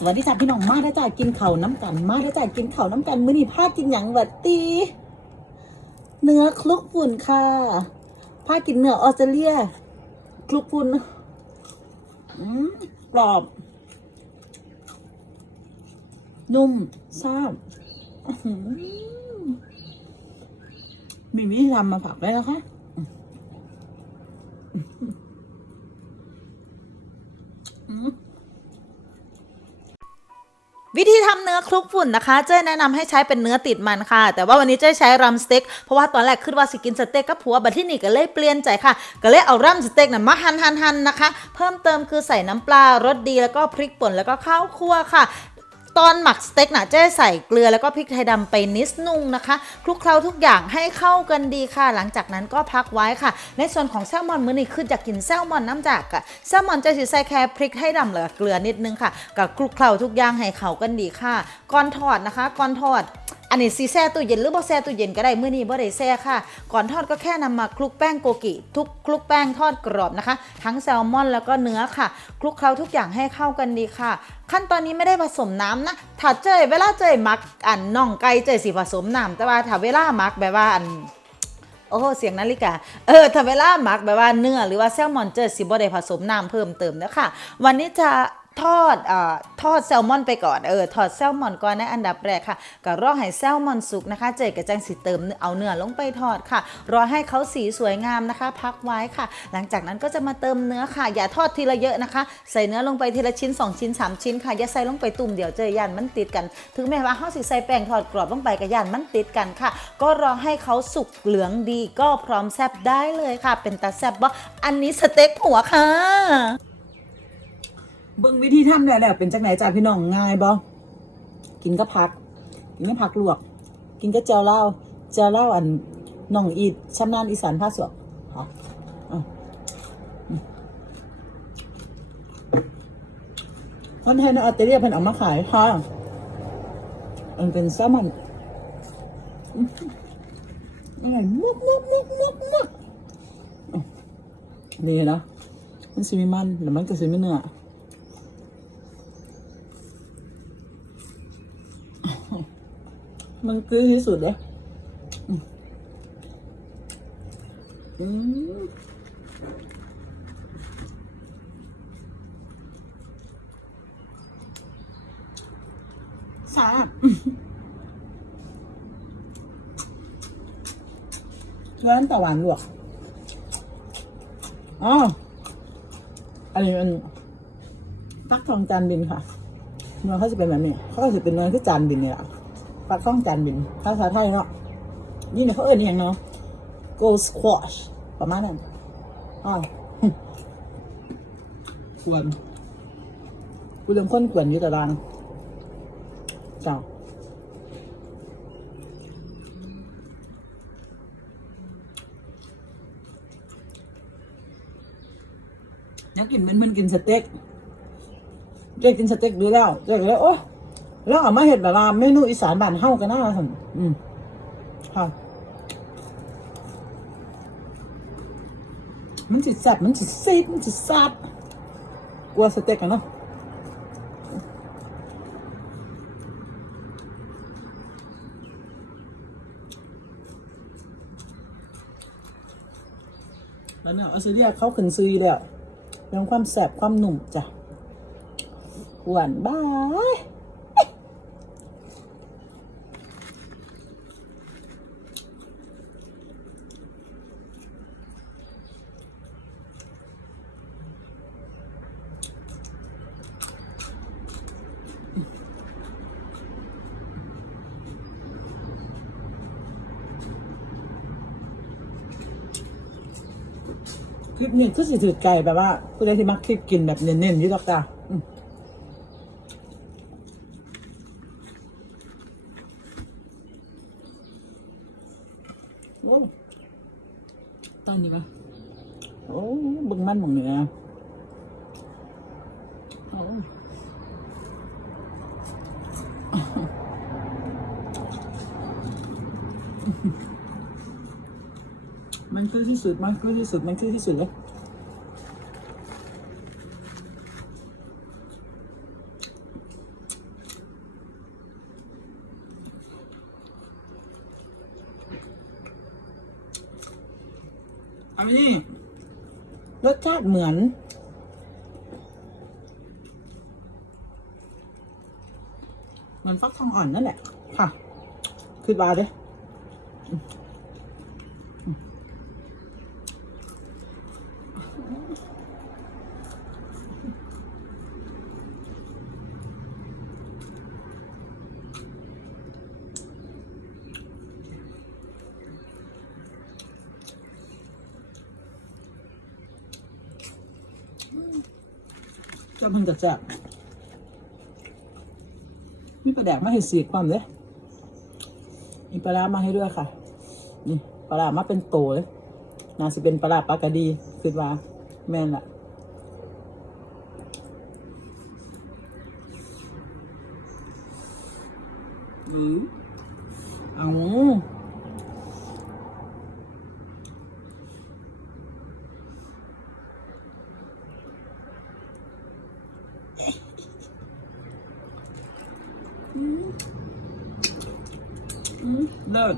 สวัสดีจ้าพี่น้องมาได้จ้ากินเข่าน้ำกัน มาได้จ้ากินเข่าน้ำกันมื้อนี้พากินหยังหวัดตีเนื้อคลุกฝุ่นค่ะพากินเนื้อออสเตรเลียคลุกฝุ่นอืมกรอบ นุ่มซ่าบมีวิธีทำมาฝากได้แล้วค่ะ วิธีทำเนื้อคลุกฝุ่นนะคะ เจ้แนะนำให้ใช้เป็นเนื้อติดมันค่ะ แต่ว่าวันนี้เจ้ใช้รัมสเต็กเพราะว่าตอนแรกคิดว่าสิกินสเต็กกับผัวบัดที่นี่ก็เลยเปลี่ยนใจค่ะ ก็เลยเอารัมสเต็กน่ะมาหั่นหั่นหั่นนะคะ เพิ่มเติมคือใส่น้ำปลารสดีแล้วก็พริกป่นแล้วก็ข้าวคั่วค่ะ ตอนหมักสเต็กน่ะเจ๊ใส่เกลือแล้วก็พริกไทยดำไปนิดนึงนะคะคลุกเคล้าทุกอย่างให้เข้ากันดีค่ะ หลังจากนั้นก็พักไว้ค่ะ ในส่วนของแซลมอนมื้อนี้คืออยากกินแซลมอนน้ำจากอะแซลมอนจะสิใส่แค่พริกไทยดำแล้วก็เกลือนิดนึงค่ะกับคลุกเคล้าทุกอย่างให้เข้ากันดีค่ะก่อนทอดนะคะก่อนทอด อันนี้ซีแช่ตู้เย็นหรือบ่แช่ตู้เย็นก็ได้เมื้อนี้บ่ได้แช่ค่ะ ก่อนทอดก็แค่นำมาคลุกแป้งโกกิทุกคลุกแป้งทอดกรอบนะคะ ทั้งแซลมอนแล้วก็เนื้อค่ะ คลุกเคล้าทุกอย่างให้เข้ากันดีค่ะ ขั้นตอนนี้ไม่ได้ผสมน้ำนะถ้าเจยเวลาเจยมักอันน่องไก่เจยสิผสมน้ำแต่ว่าถ้าเวลามักแบบว่าอันโอ้โหเสียงนาฬิกา เออถ้าเวลาหมักแบบว่าเนื้อหรือว่าแซลมอนเจอสิบ่ได้ผสมน้ำเพิ่มเติมนะคะวันนี้จะ ทอดเอ่อทอดแซลมอนไปก่อนเออทอดแซลมอนก่อนในอันดับแรกค่ะก็รอให้แซลมอนสุกนะคะ เจกระจังสิเติมเอาเนื้อลงไปทอดค่ะ รอให้เขาสีสวยงามนะคะ พักไว้ค่ะ หลังจากนั้นก็จะมาเติมเนื้อค่ะ อย่าทอดทีละเยอะนะคะ ใส่เนื้อลงไปทีละชิ้น 2 ชิ้น 3 ชิ้นค่ะอย่าใส่ลงไปตุ่มเดียวเจอย่านมันติดกัน ถึงแม้ว่าเฮาสิใส่แป้งทอดกรอบลงไปกับย่านมันติดกันค่ะ ก็รอให้เขาสุกเหลืองดีก็พร้อมแซบได้เลยค่ะ เป็นตาแซบบ่อันนี้สเต็กหัวค่ะ เบิ่งวิธีทำแล้วแล้วเป็นจังไหนจ้าพี่น้องง่ายบ่กินก็พัก กินก็พักลวก กินก็เจียวเล้าเจียวเล้าอันน้องอีดชำนาญอีสานภาคสวกค่ะอะอืมคนไทยในออสเตรเลียเพิ่นเอามาขายค่ะมันเป็นแซลมอนอืมอร่อยมุกมุกมุกมุกมุกอะนี่นะมันสิมีมันแต่มันก็สิมีเนื้อ มันคือที่สุดเลยอืมอืมสาบร้านตะวันลวกอ๋ออันนี้มันฟักทองจานบินค่ะเนื้อเขาจะเป็นแบบนี้ เขาก็จะเป็นเนื้อที่จานบินเนี่ยแหละ ปลาข้องจานบินภาษาไทยเนาะนี่เนี่ยเขาเอิ้นอย่างเนาะ go squash ประมาณนั้นอ้าวกวนกูเริ่มค้นกวนอยู่ตารางเจ้าอยากกินมันมันกินสเต็กเจ๊กินสเต็กดูแล้วเจ๊ก็เลยโอ้ แล้วเอามาเห็ดแบบว่าเมนูอีสานบ้านเฮากันน่าสนอืมค่ะมันสิแซ่บมันสิซีดมันสิซาบกลัวสเต็กกันเนาะแล้วเนี่ยออสเตรเลียเขาขึ้นซื้ออยู่แล้วเรื่องความแซ่บความหนุ่มจ้ะหวานบาย คลิปนี้คือสิถือไก่แบบว่าผู้ใดที่มักคลิปกินแบบเน้นๆอยี่ดอกจ้าอืมโอ้ตอนนี้ปะโอ้บึงมันหมองเหนือ มันคือที่สุด มันคือที่สุด มันคือที่สุดเลยอันนี้รสชาติเหมือนเหมือนฟักทองอ่อนนั่นแหละ ค่ะ คือว่าเด้อ จะเพิ่งจะแซ่บมีปลาแดกมาให้สีดความเลยมีปลาร้ามาให้ด้วยค่ะ นี่ปลาร้ามาเป็นโตเลยน่าจะเป็นปลาร้าปลากระดีคือว่า แม่นละอือเอา เลิศ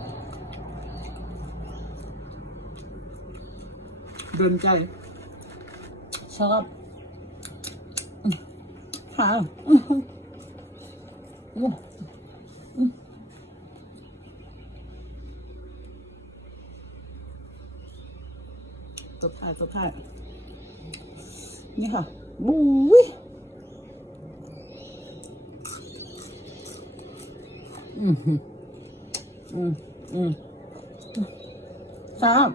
เดินใจ ชอบอืมค่ะอืมอืมอืมตัวท้ายตัวท้ายนี่ค่ะบุ้ยอืม อืมอืมอืมครับ